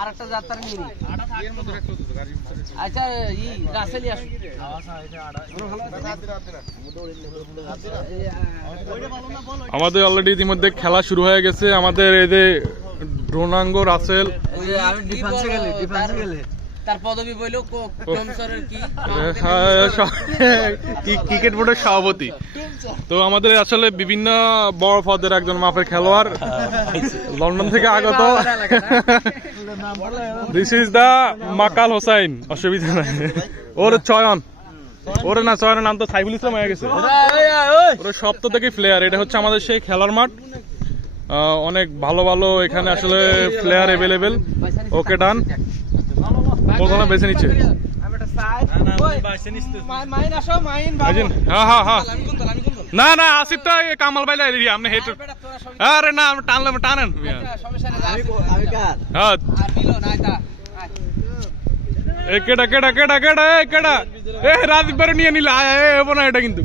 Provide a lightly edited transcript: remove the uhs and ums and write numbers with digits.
আরেকটা যাত্রা নিয়ে নি। আচ্ছা ই রাসেলি আসুন। আমাদের অলরেডি ইতিমধ্যে খেলা শুরু হয়ে গেছে। আমাদের এই যে রোনাঙ্গো রাসেল, আমি ডিফেন্সে গেলে তার পদবি বইল কমসরের কি ক্রিকেট বোর্ডের সভাপতি। তো আমাদের আসলে বিভিন্ন বড় পদের একজন মাপের খেলোয়াড় লন্ডন থেকে আগত। This is the Makal Hossain. অসুবিধা নাই, ওর চয়ন, ওর না চয়নের নাম তো সাইফুল ইসলাম হয়ে গেছে। ওর সপ্তাহ থেকে প্লেয়ার। এটা হচ্ছে আমাদের সেই খেলার মাঠ। অনেক ভালো ভালো এখানে আসলে প্লেয়ার এভেলেবেল। ওকে ডান, মোটামুটি বেছে নিচ্ছে। না না আসিফটা কামাল বাইলা আপনি হেঁটে, আরে না টানলে টানেন। কেডা কেডা কেডা কেডা কেডা এ রাজীব বারে নিয়ে নিলে না এটা কিন্তু